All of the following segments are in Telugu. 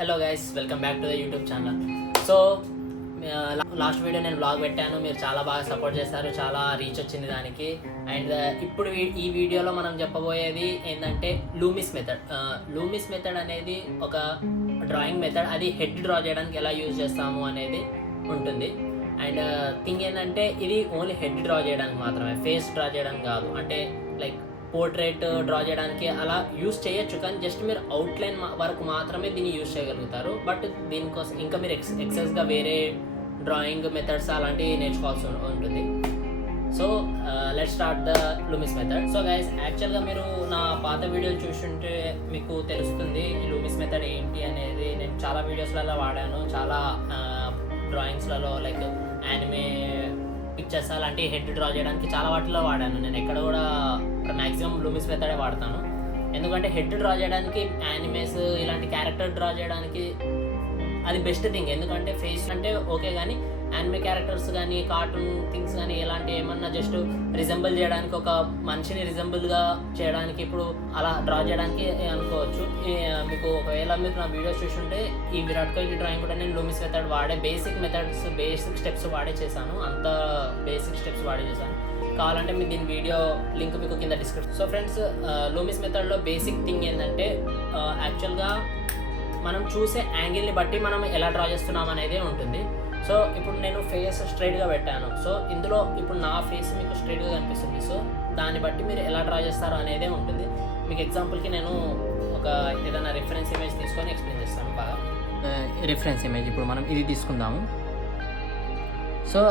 Hello guys, welcome back to the YouTube channel. So last video నేను బ్లాగ్ పెట్టాను, మీరు చాలా బాగా సపోర్ట్ చేశారు, చాలా రీచ్ వచ్చింది దానికి. అండ్ ఇప్పుడు ఈ వీడియోలో మనం చెప్పబోయేది ఏంటంటే లూమిస్ మెథడ్. లూమిస్ మెథడ్ అనేది ఒక డ్రాయింగ్ మెథడ్, అది హెడ్ డ్రా చేయడానికి ఎలా యూజ్ చేస్తాము అనేది ఉంటుంది. అండ్ థింగ్ ఏంటంటే ఇది ఓన్లీ హెడ్ డ్రా చేయడానికి మాత్రమే, ఫేస్ డ్రా చేయడానికి కాదు. అంటే లైక్ పోర్ట్రేట్ డ్రా చేయడానికి అలా యూస్ చేయొచ్చు, కానీ జస్ట్ మీరు అవుట్లైన్ వరకు మాత్రమే దీన్ని యూజ్ చేయగలుగుతారు. బట్ దీనికోసం ఇంకా మీరు ఎక్సెస్గా వేరే డ్రాయింగ్ మెథడ్స్ అలాంటివి నేర్చుకోవాల్సి ఉంటుంది. So let's start the Loomis method. So guys, యాక్చువల్గా మీరు నా పాత వీడియోలు చూస్తుంటే మీకు తెలుస్తుంది ఈ లూమిస్ మెథడ్ ఏంటి అనేది. నేను చాలా వీడియోస్లలో వాడాను, చాలా డ్రాయింగ్స్లలో లైక్ యానిమే పిక్చర్స్ అలాంటి హెడ్ డ్రా చేయడానికి చాలా వాటిలో వాడాను. నేను ఎక్కడ కూడా మ్యాక్సిమం లూమిస్ మెథడే వాడతాను, ఎందుకంటే హెడ్ డ్రా చేయడానికి యానిమేస్ ఇలాంటి క్యారెక్టర్ డ్రా చేయడానికి అది బెస్ట్ థింగ్. ఎందుకంటే ఫేస్ అంటే ఓకే, కానీ యానిమే క్యారెక్టర్స్ కానీ కార్టూన్ థింగ్స్ కానీ ఇలాంటి ఏమన్నా జస్ట్ రిజెంబుల్ చేయడానికి, ఒక మనిషిని రిజెంబుల్గా చేయడానికి ఇప్పుడు అలా డ్రా చేయడానికి అనుకోవచ్చు. మీకు ఒకవేళ మీరు నా వీడియోస్ చూస్తుంటే ఈ విరాట్ కోహ్లీ డ్రాయింగ్ కూడా నేను లూమిస్ మెథడ్ వాడే బేసిక్ స్టెప్స్ వాడే చేశాను. అంత బేసిక్ స్టెప్స్ వాడే చేశాను. కావాలంటే మీరు దీని వీడియో లింక్ మీకు కింద డిస్క్రిప్షన్. సో ఫ్రెండ్స్, లూమిస్ మెథడ్లో బేసిక్ థింగ్ ఏంటంటే యాక్చువల్గా మనం చూసే యాంగిల్ని బట్టి మనం ఎలా డ్రా చేస్తున్నాం అనేది ఉంటుంది. సో ఇప్పుడు నేను ఫేస్ స్ట్రైట్గా పెట్టాను. సో ఇందులో ఇప్పుడు నా ఫేస్ మీకు స్ట్రైట్గా కనిపిస్తుంది. సో దాన్ని బట్టి మీరు ఎలా డ్రా చేస్తారో అనేదే ఉంటుంది. మీకు ఎగ్జాంపుల్కి నేను ఒక ఏదైనా రిఫరెన్స్ ఇమేజ్ తీసుకొని ఎక్స్ప్లెయిన్ చేస్తాను బాగా. రిఫరెన్స్ ఇమేజ్ ఇప్పుడు మనం ఇది తీసుకుందాము. సో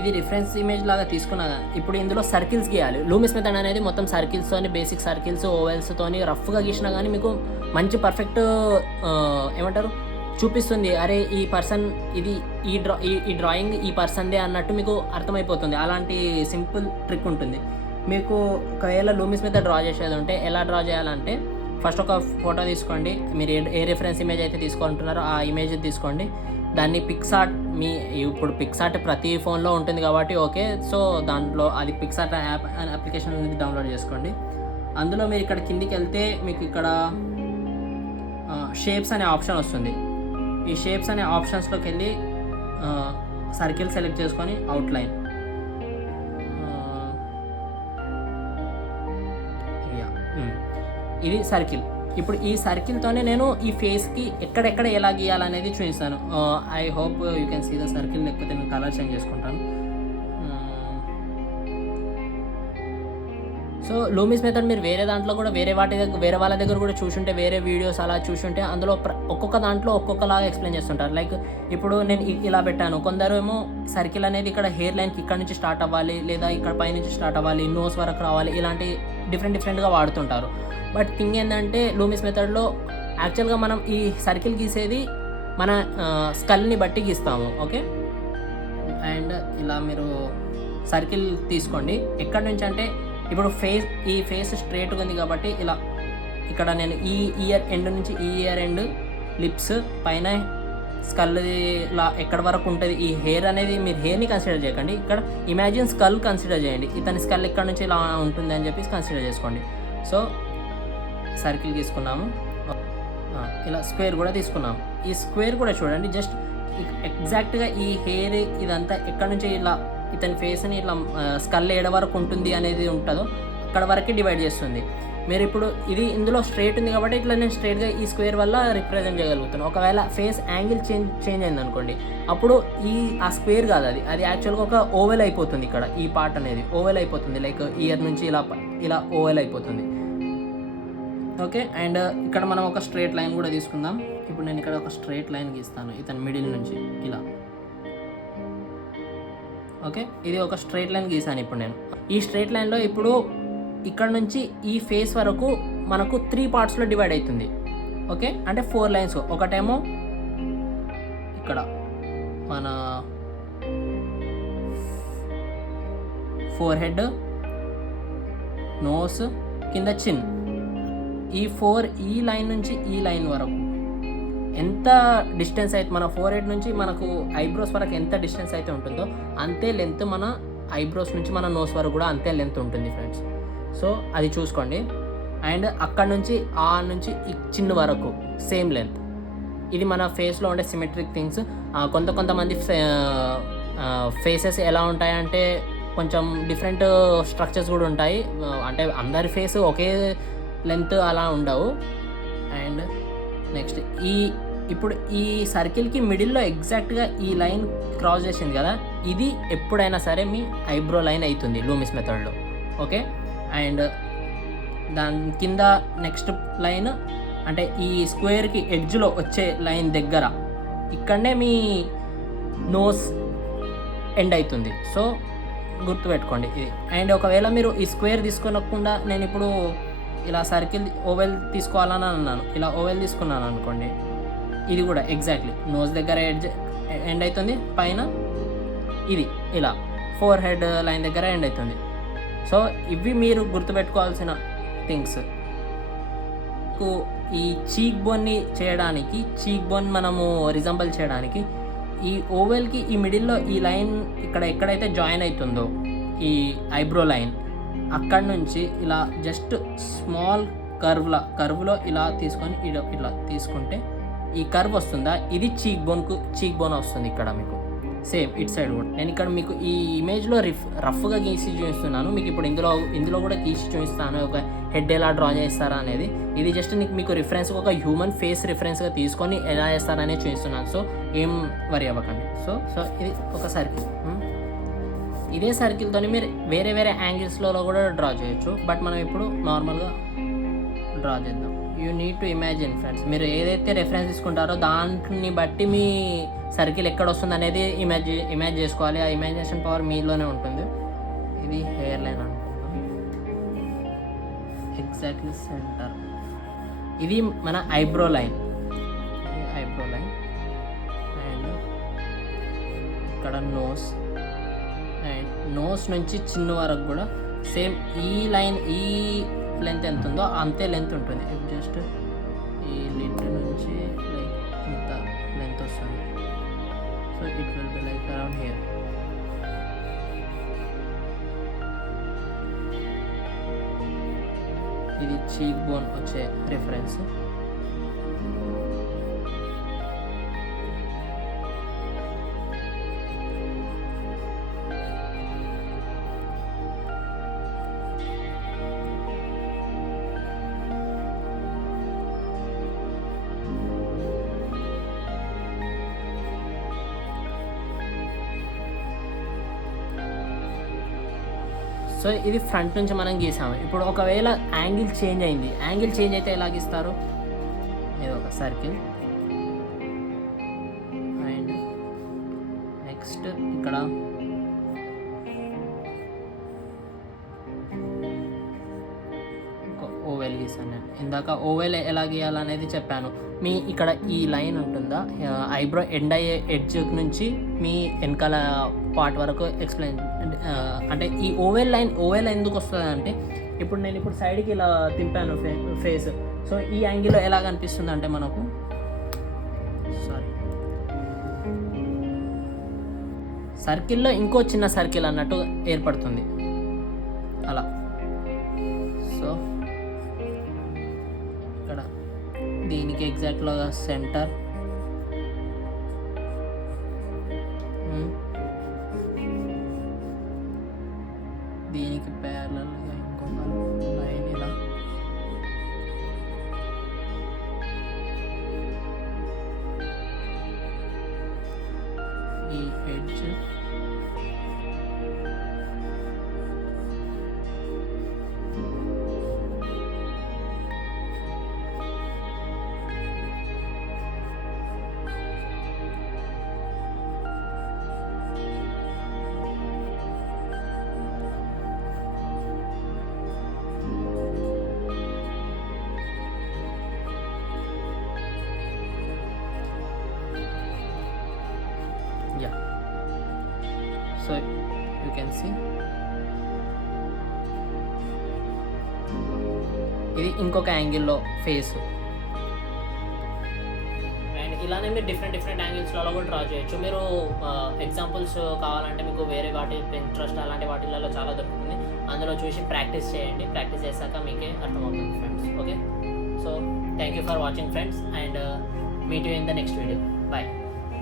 ఇది రిఫరెన్స్ ఇమేజ్ లాగా తీసుకున్నా. ఇప్పుడు ఇందులో సర్కిల్స్ గీయాలి. లూమిస్ మెథడ్ అనేది మొత్తం సర్కిల్స్తోని, బేసిక్ సర్కిల్స్ ఓవెల్స్తోని రఫ్గా గీసినా కానీ మీకు మంచి పర్ఫెక్ట్ ఏమంటారు చూపిస్తుంది. అరే ఈ పర్సన్ ఇది ఈ డ్రాయింగ్ ఈ పర్సన్దే అన్నట్టు మీకు అర్థమైపోతుంది. అలాంటి సింపుల్ ట్రిక్ ఉంటుంది. మీకు ఒకవేళ లూమిస్ మెథడ్ డ్రా చేసేది ఉంటే ఎలా డ్రా చేయాలంటే, ఫస్ట్ ఒక ఫోటో తీసుకోండి. మీరు ఏ రిఫరెన్స్ ఇమేజ్ అయితే తీసుకుంటున్నారో ఆ ఇమేజ్ తీసుకోండి. దాన్ని పిక్సార్ట్, ఇప్పుడు పిక్సార్ట్ ప్రతి ఫోన్లో ఉంటుంది కాబట్టి ఓకే. సో దాంట్లో అది పిక్సార్ట్ అప్లికేషన్ అనేది డౌన్లోడ్ చేసుకోండి. అందులో మీరు ఇక్కడ కిందికి వెళ్తే మీకు ఇక్కడ షేప్స్ అనే ఆప్షన్ వస్తుంది. ఈ షేప్స్ అనే ఆప్షన్స్లోకి వెళ్ళి సర్కిల్ సెలెక్ట్ చేసుకొని అవుట్లైన్, ఇది సర్కిల్. ఇప్పుడు ఈ సర్కిల్తోనే నేను ఈ ఫేస్కి ఎక్కడెక్కడ ఎలా గీయాలనేది చూపిస్తాను. I hope you can see the circle, లేకపోతే నేను కలర్ చేంజ్ చేసుకుంటాను. సో లూమిస్ మెథడ్ మీరు వేరే దాంట్లో కూడా వేరే వాళ్ళ దగ్గర కూడా చూసుంటే, వేరే వీడియోస్ అలా చూసుంటే అందులో ఒక్కొక్క దాంట్లో ఒక్కొక్కలాగా ఎక్స్ప్లెయిన్ చేస్తుంటారు. లైక్ ఇప్పుడు నేను ఇలా పెట్టాను, కొందరు ఏమో సర్కిల్ అనేది ఇక్కడ హెయిర్ లైన్కి ఇక్కడ నుంచి స్టార్ట్ అవ్వాలి, లేదా ఇక్కడ పై నుంచి స్టార్ట్ అవ్వాలి, నోస్ వరకు రావాలి, ఇలాంటి డిఫరెంట్గా వాడుతుంటారు. బట్ థింగ్ ఏంటంటే లూమిస్ మెథడ్లో యాక్చువల్గా మనం ఈ సర్కిల్ గీసేది మన స్కల్ని బట్టి గీస్తాము. ఓకే, అండ్ ఇలా మీరు సర్కిల్ తీసుకోండి. ఎక్కడి నుంచి అంటే ఇప్పుడు ఈ ఫేస్ స్ట్రేట్గా ఉంది కాబట్టి ఇలా ఇక్కడ నేను ఈ ఇయర్ ఎండ్ నుంచి ఈ ఇయర్ ఎండ్, లిప్స్ పైన స్కల్ ఇలా ఎక్కడి వరకు ఉంటుంది. ఈ హెయిర్ అనేది మీరు హెయిర్ని కన్సిడర్ చేయకండి, ఇక్కడ ఇమాజిన్ స్కల్ కన్సిడర్ చేయండి. ఇతని స్కల్ ఇక్కడ నుంచి ఇలా ఉంటుంది అని చెప్పేసి కన్సిడర్ చేసుకోండి. సో సర్కిల్ తీసుకున్నాము, ఇలా స్క్వేర్ కూడా తీసుకున్నాము. ఈ స్క్వేర్ కూడా చూడండి, జస్ట్ ఎగ్జాక్ట్గా ఈ హెయిర్ ఇదంతా ఎక్కడి నుంచి ఇలా ఇతని ఫేస్ని ఇట్లా స్కల్ ఏడ వరకు ఉంటుంది అనేది ఉంటుందో అక్కడ వరకే డివైడ్ చేస్తుంది. మీరు ఇప్పుడు ఇది ఇందులో స్ట్రైట్ ఉంది కాబట్టి ఇట్లా నేను స్ట్రైట్గా ఈ స్క్వేర్ వల్ల రిప్రజెంట్ చేయగలుగుతున్నాను. ఒకవేళ ఫేస్ యాంగిల్ చేంజ్ అయింది అనుకోండి, అప్పుడు ఆ స్క్వేర్ కాదు, అది యాక్చువల్గా ఒక ఓవెల్ అయిపోతుంది. ఇక్కడ ఈ పార్ట్ అనేది ఓవెల్ అయిపోతుంది, లైక్ ఇయర్ నుంచి ఇలా ఓవెల్ అయిపోతుంది. ఓకే, అండ్ ఇక్కడ మనం ఒక స్ట్రైట్ లైన్ కూడా తీసుకుందాం. ఇప్పుడు నేను ఇక్కడ ఒక స్ట్రైట్ లైన్ గీస్తాను ఇతని మిడిల్ నుంచి ఇలా. ఓకే, ఇది ఒక స్ట్రైట్ లైన్ గీసాను. ఇప్పుడు నేను ఈ స్ట్రైట్ లైన్లో ఇప్పుడు ఇక్కడ నుంచి ఈ ఫేస్ వరకు మనకు 3 పార్ట్స్లో డివైడ్ అవుతుంది. ఓకే, అంటే 4 లైన్స్. ఒకటేమో ఇక్కడ మన ఫోర్ హెడ్, నోస్, కింద చిన్, ఈ లైన్ నుంచి ఈ లైన్ వరకు ఎంత డిస్టెన్స్ అయితే మన ఫోర్ హెడ్ నుంచి మనకు ఐబ్రోస్ వరకు ఎంత డిస్టెన్స్ అయితే ఉంటుందో అంతే లెంత్ మన ఐబ్రోస్ నుంచి మన నోస్ వరకు కూడా అంతే లెంత్ ఉంటుంది ఫ్రెండ్స్. సో అది చూసుకోండి. అండ్ అక్కడ నుంచి నుంచి ఈ చిన్న వరకు సేమ్ లెంత్. ఇది మన ఫేస్లో ఉండే సిమెట్రిక్ థింగ్స్. కొంతమంది ఫేసెస్ ఎలా ఉంటాయంటే కొంచెం డిఫరెంట్ స్ట్రక్చర్స్ కూడా ఉంటాయి. అంటే అందరి ఫేస్ ఒకే లెంత్ అలా ఉండవు. అండ్ నెక్స్ట్ ఇప్పుడు ఈ సర్కిల్కి మిడిల్లో ఎగ్జాక్ట్గా ఈ లైన్ క్రాస్ చేసింది కదా, ఇది ఎప్పుడైనా సరే మీ ఐబ్రో లైన్ అవుతుంది లూమిస్ మెథడ్లో. ఓకే, అండ్ దాని కింద నెక్స్ట్ లైన్ అంటే ఈ స్క్వేర్కి ఎడ్జ్లో వచ్చే లైన్ దగ్గర ఇక్కడనే మీ నోస్ ఎండ్ అవుతుంది. సో గుర్తుపెట్టుకోండి ఇది. అండ్ ఒకవేళ మీరు ఈ స్క్వేర్ తీసుకోనకుండా నేను ఇప్పుడు ఇలా సర్కిల్ ఓవెల్ తీసుకోవాలని అన్నాను, ఇలా ఓవెల్ తీసుకున్నాను అనుకోండి, ఇది కూడా ఎగ్జాక్ట్లీ నోస్ దగ్గర ఎండ్ అవుతుంది, పైన ఇది ఇలా ఫోర్ హెడ్ లైన్ దగ్గర ఎండ్ అవుతుంది. సో ఇవి మీరు గుర్తుపెట్టుకోవాల్సిన థింగ్స్. ఈ చీక్ బోన్ని చేయడానికి, చీక్ బోన్ మనము రిజంబల్ చేయడానికి ఈ ఓవెల్కి ఈ మిడిల్లో ఈ లైన్ ఇక్కడ ఎక్కడైతే జాయిన్ అవుతుందో ఈ ఐబ్రో లైన్, అక్కడ నుంచి ఇలా జస్ట్ స్మాల్ కర్వ్లో ఇలా తీసుకొని ఇలా తీసుకుంటే ఈ కర్వ్ వస్తుందా, ఇది చీక్ బోన్ వస్తుంది ఇక్కడ మీకు. సేమ్ ఇట్ సైడ్ కూడా నేను ఇక్కడ మీకు ఈ ఇమేజ్లో రఫ్గా గీసి చూపిస్తున్నాను. మీకు ఇప్పుడు ఇందులో కూడా గీసి చూపిస్తాను ఒక హెడ్ ఎలా డ్రా చేస్తారా అనేది. ఇది జస్ట్ మీకు రిఫరెన్స్, ఒక హ్యూమన్ ఫేస్ రిఫరెన్స్గా తీసుకొని ఎలా చేస్తారనేది చూపిస్తున్నాను. సో ఏం వరి అవ్వకండి. సో ఇది ఒక సర్కిల్. ఇదే సర్కిల్తో మీరు వేరే యాంగిల్స్లో కూడా డ్రా చేయొచ్చు. బట్ మనం ఇప్పుడు నార్మల్గా డ్రా చేద్దాం. You need to imagine friends, మీరు ఏదైతే రెఫరెన్స్ తీసుకుంటారో దాన్ని బట్టి మీ సర్కిల్ ఎక్కడ వస్తుంది అనేది ఇమాజిన్ చేసుకోవాలి. ఆ ఇమాజినేషన్ పవర్ మీలోనే ఉంటుంది. ఇది హెయిర్ లైన్ అనుకుందాం, ఎగ్జాక్ట్లీ సెంటర్. ఇది మన ఐబ్రో లైన్, అండ్ ఇక్కడ నోస్ నుంచి చిన్న వరకు కూడా సేమ్ ఈ లైన్, ఈ లెంత్ ఎంత ఉందో అంతే లెంత్ ఉంటుంది. జస్ట్ ఈ లిడ్ నుంచి లైక్ ఇంత లెంత్ వస్తుంది. So it will be like around here. ఇది చీక్ బోన్ వచ్చే రిఫరెన్స్. సో ఇది ఫ్రంట్ నుంచి మనం గీసాము. ఇప్పుడు ఒకవేళ యాంగిల్ చేంజ్ అయింది, యాంగిల్ చేంజ్ అయితే ఎలా గీస్తారు? ఇది ఒక సర్కిల్, అండ్ నెక్స్ట్ ఇక్కడ ఒక ఓవెల్ గీసాను నేను. ఇందాక ఓవెల్ ఎలా గీయాలనేది చెప్పాను. మీ ఇక్కడ ఈ లైన్ ఉంటుందా, ఐబ్రో ఎండ్ అయ్యే ఎడ్జ్ నుంచి మీ వెనకాల పార్ట్ వరకు ఎక్స్ప్లెయిన్. అంటే ఈ ఓవెల్ ఎందుకు వస్తుంది అంటే, ఇప్పుడు నేను సైడ్కి ఇలా తింపాను ఫేస్. సో ఈ యాంగిల్లో ఎలా కనిపిస్తుంది అంటే మనకు సర్కిల్లో ఇంకో చిన్న సర్కిల్ అన్నట్టు ఏర్పడుతుంది అలా. సో ఇక్కడ దీనికి ఎగ్జాక్ట్గా సెంటర్, దీనికి ప్యారలల్గా ఇంకొక లైన్ ఇలా. ఈ edge so you can see ఇది ఇంకొక యాంగిల్లో ఫేస్. అండ్ ఇలానే మీరు డిఫరెంట్ యాంగిల్స్లలో కూడా డ్రా చేయొచ్చు. మీరు ఎగ్జాంపుల్స్ కావాలంటే మీకు వేరే వాటి ఇంట్రెస్ట్ అలాంటి వాటిలలో చాలా దొరుకుతుంది. అందులో చూసి ప్రాక్టీస్ చేయండి. ప్రాక్టీస్ చేశాక మీకే అర్థమవుతుంది friends. Okay, so thank you for watching friends. And meet you in the next video. Bye.